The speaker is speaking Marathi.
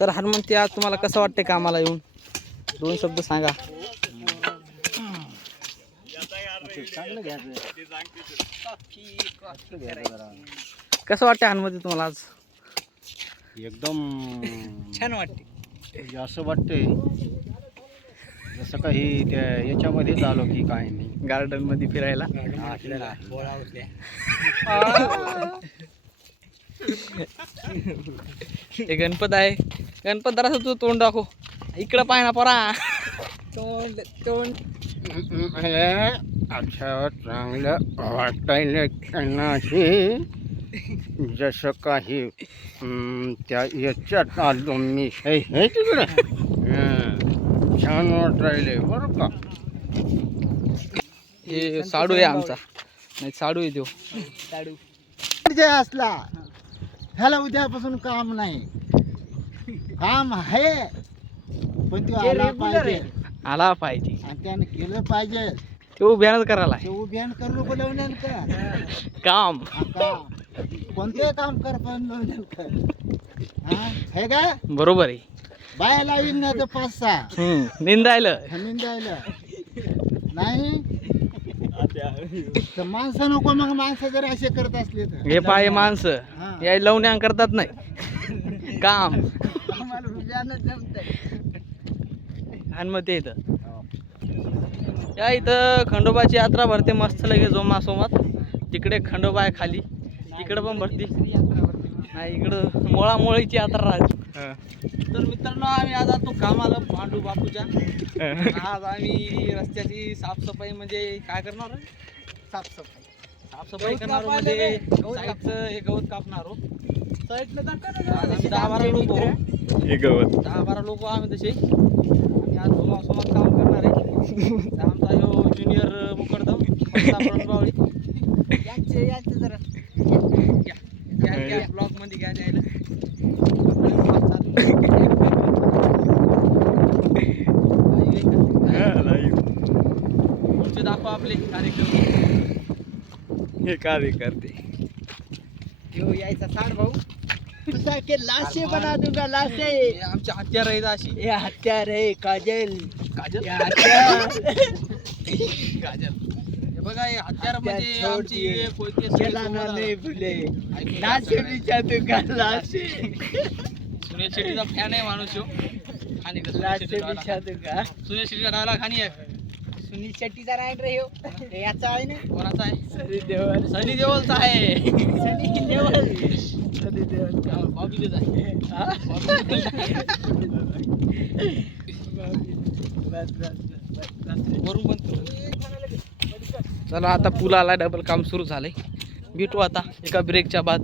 तर हनुमंती आज तुम्हाला कसं वाटतंय कामाला येऊन? 2 शब्द सांगा. कसं वाटतंय हनुमंती तुम्हाला आज? एकदम छान वाटते. म्हणजे असं वाटतंय जसं काही त्या याच्यामध्येच आलो की काय नाही. गार्डन मध्ये फिरायला. हे गणपत आहे. गणपत जरा तू तोंड दाखव. इकडं पाय ना परा. तोंड तोंड अच्छा चांगलं वाटायला त्यांना असे जसं काही त्या याच्यात आलो मी हे तिकडे छान वाटायले बरं का. हे साडू आहे आमचा. नाही साडू आहे तो. साडू जे असला ह्याला उद्यापासून काम नाही. काम आहे पण तो आला पाहिजे आला पाहिजे आणि त्याने केलं पाहिजे. तो उभ्यानच करायला ते उभ्यान करू बोलवण्यान का काम. आता कोणते काम कर पण बोलवण्यान कर. हा हे का बरोबर आहे. बाया लावीन ना तर 5-6 निंदायला निंदायला नाही तर माणसं नको. मग माणसं जर असे करत असले तर हे पाय माणसं हा. या लावण्या करतात नाही काम. आम्हाला उभ्यानं जमतंय. आणि मग ते इथं या इथं खंडोबाची यात्रा भरते मस्त लगे जोमासोमात. तिकडे खंडोबा आहे खाली, तिकडे पण भरती नाही. इकडं मोळामोळीची यात्रा राहते. तर मित्रांनो आम्ही आज आलो कामाला पांडू बापूच्या. आज आम्ही रस्त्याची साफसफाई म्हणजे काय करणार आहे? साफसफाई करणार म्हणजे साईडचं हे गवत कापणार आहोत. आज आम्ही 10-12 लोक आहोत. 10-12 लोक आम्ही तसे. आम्ही आज जोमासोमात काम करणार आहे. आमचा ह्यो ज्युनियर मुकरदम बावळी यांचे जरा ब्लॉग मध्ये घ्या द्यायला. तुमचे दाखवा आपले कार्यक्रम. हे कार्यकर्ते यो यायचा साड भाऊ तुझा के लाशे बना दूंगा लाशे. हे आमचे हत्यार आहेत अशी. ये हत्यार है काजल. काजल ये हत्यार काजल. हे बघा हे हत्यार म्हणजे छोड़ आमची दिए. कोयते चलाना नहीं भूले लाशे बिछा दूंगा लाशे. सुनील शेट्टीचा फॅन आहे माणूस ह्यो. खाणी लाशे बिछा दूंगा. सुनील शेट्टीचा डायलॉग खाणी आहे. सुनील शेट्टीचा राईड रे ह्यो. हे याचा आहे ना कोणाचा आहे? सनी देओल. सनी देओलचा आहे. सनी देओल. सनी देओल बॉबीचा आहे. हा? वरून पण चला आता पूल आला. डबल काम सुरू झालंय. भेटू आता एका ब्रेकच्या बाद.